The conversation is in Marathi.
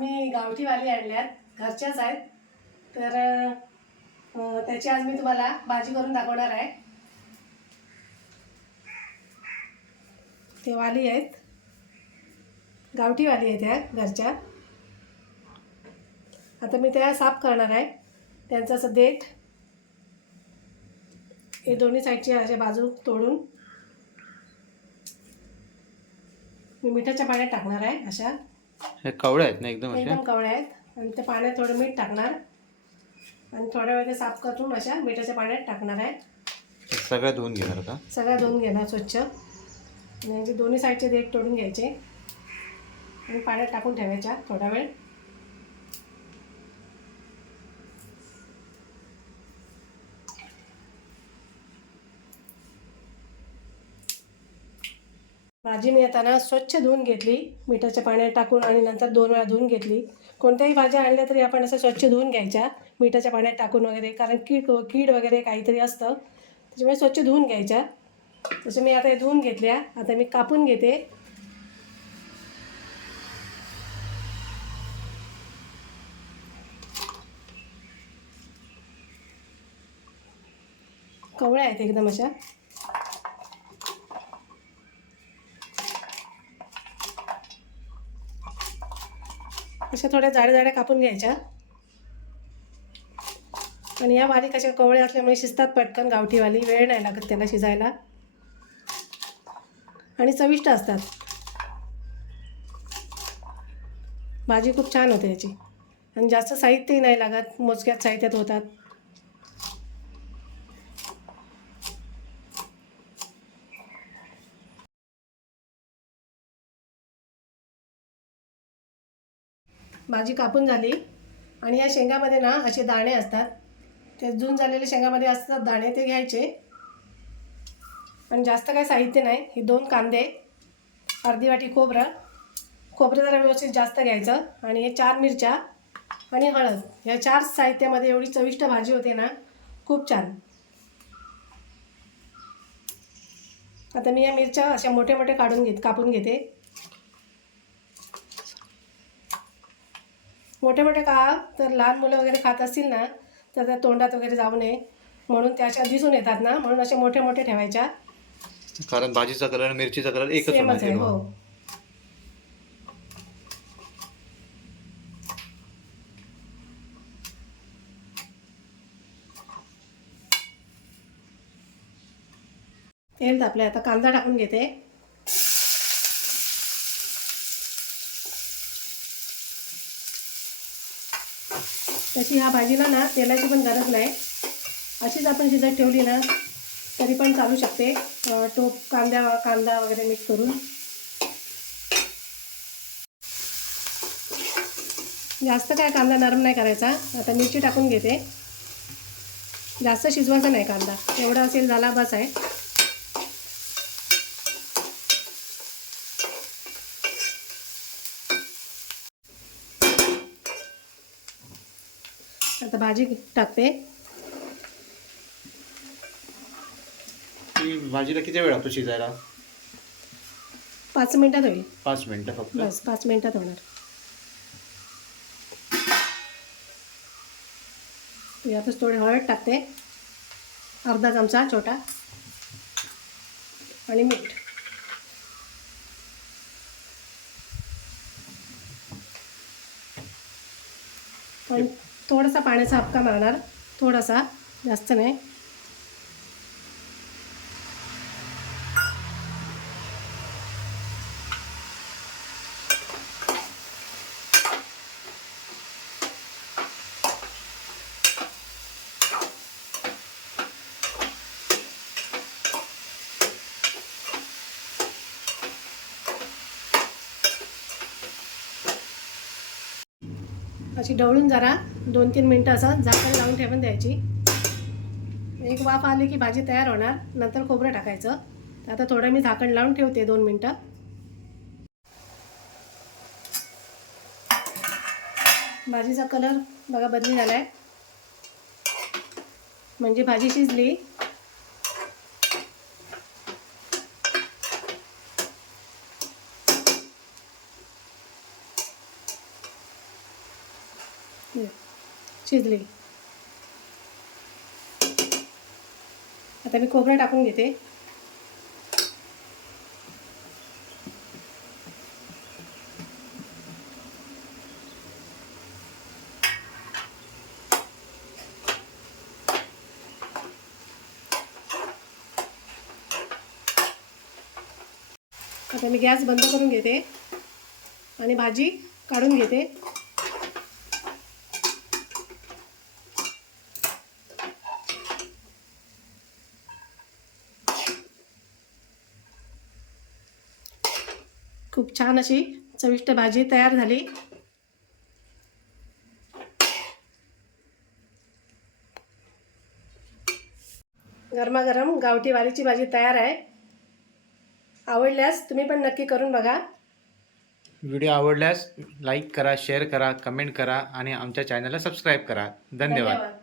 मी गावठी वाली आणल्यात घरच्याच आहेत. तर त्याची आज मी तुम्हाला भाजी करून दाखवणार आहे. ते वाली आहेत. गावठी वाली आहेत ह्या घरच्या. आता मी त्या साफ करणार आहे. त्यांचं असं देठ. हे दोन्ही साईडची अशा बाजू तोडून. मी मिठाच्या पाण्यात टाकणार आहे अशा. हे कवळे आहेत ना एकदम असे एकदम कवळ्या आहेत. आणि त्या पाण्यात थोडं मीठ टाकणार. आणि थोड्या वेळ ते साफ करून अशा मिठाच्या पाण्यात टाकणार आहे. हे सगळं धुवून घेणार आता सगळ्या धुवून घेणार स्वच्छ. आणि दोन्ही साईडचे देठ तोडून घ्यायचे. आणि पाण्यात टाकून ठेवायच्या थोडा वेळ. भाजी मी आता ना स्वच्छ धुवून घेतली मिठाच्या पाण्यात टाकून आणि नंतर दोन वेळा धुवून घेतली. कोणत्याही भाज्या आणल्या तरी आपण असं स्वच्छ धुवून घ्यायच्या मिठाच्या पाण्यात टाकून वगैरे कारण कीड कीड वगैरे काहीतरी असतं त्याच्यामुळे स्वच्छ धुवून घ्यायच्या. तसं मी आता हे धुवून घेतल्या आता मी कापून घेते. कवळ्या आहेत एकदम अशा. अशा थोड्या जाड्या जाड्या कापून घ्यायच्या. आणि या बारीक अशा कवळ्या असल्यामुळे शिजतात पटकन गावठीवाली वेळ नाही लागत त्याला शिजायला. आणि चविष्ट असतात. भाजी खूप छान होते याची. आणि जास्त साहित्यही नाही लागत मोजक्यात साहित्यात होतात. भाजी कापून झाली. आणि या शेंगामध्ये ना असे दाणे असतात. ते जून झालेले शेंगामध्ये असतात दाणे ते घ्यायचे. आणि जास्त काय साहित्य नाही. हे दोन कांदे अर्धी वाटी खोबरं. खोबरं जरा व्यवस्थित जास्त घ्यायचं. आणि हे चार मिरच्या आणि हळद. या चार साहित्यामध्ये एवढी चविष्ट भाजी होते ना खूप छान. आता मी या मिरच्या अशा मोठे मोठे काढून घेत कापून घेते. मोठे मोठे का तर लहान मुलं वगैरे खात असतील ना तर त्या तोंडात वगैरे जाऊ नये. म्हणून त्या अशा दिसून येतात ना म्हणून असे मोठे मोठे ठेवायच्या. कारण भाजीचा कलर मिरचीचा कलर एकच सेमच आहे हो. बघ. तेल तापले आता कांदा टाकून घेते. तशी ह्या भाजीला ना तेलाची पण गरज नाही. अशीच आपण शिजत ठेवली ना तरी पण चालू शकते. टोप कांद्या कांदा वगैरे मिक्स करून. जास्त काय कांदा नरम नाही करायचा. आता मिरची टाकून घेते. जास्त शिजवायचा नाही कांदा. एवढा असेल झाला बस आहे. आता भाजी टाकते. भाजीला किती वेळ लागतो शिजायला? पाच मिनिटात होईल. पाच मिनिटं फक्त? बस पाच मिनिटात होणार. यातच थोडी हळद टाकते. अर्धा चमचा छोटा. आणि मीठ. पण थोडासा पाण्याचा हपका मारणार. थोडासा जास्त नाही. अशी ढवळून जरा दोन तीन मिनटं असं झाकण लावून ठेवून द्यायची. एक वाफ आली की भाजी तयार होणार. नंतर खोबरं टाकायचं. तर आता थोडं मी झाकण लावून ठेवते दोन मिनटं. भाजीचा कलर बघा बदली झाला आहे म्हणजे भाजी शिजली. Yeah. शिजली. आता मी खोबरं टाकून घेते. आता मी गॅस बंद करून घेते आणि भाजी काढून घेते. खूप छान अशी चविष्ट भाजी तयार झाली. गरमागरम गावठी वालीची भाजी तयार आहे. आवडल्यास तुम्ही पण नक्की करून बघा. व्हिडिओ आवडल्यास लाईक करा शेअर करा कमेंट करा आणि आमच्या चॅनलला सबस्क्राईब करा. धन्यवाद. धन्यवाद.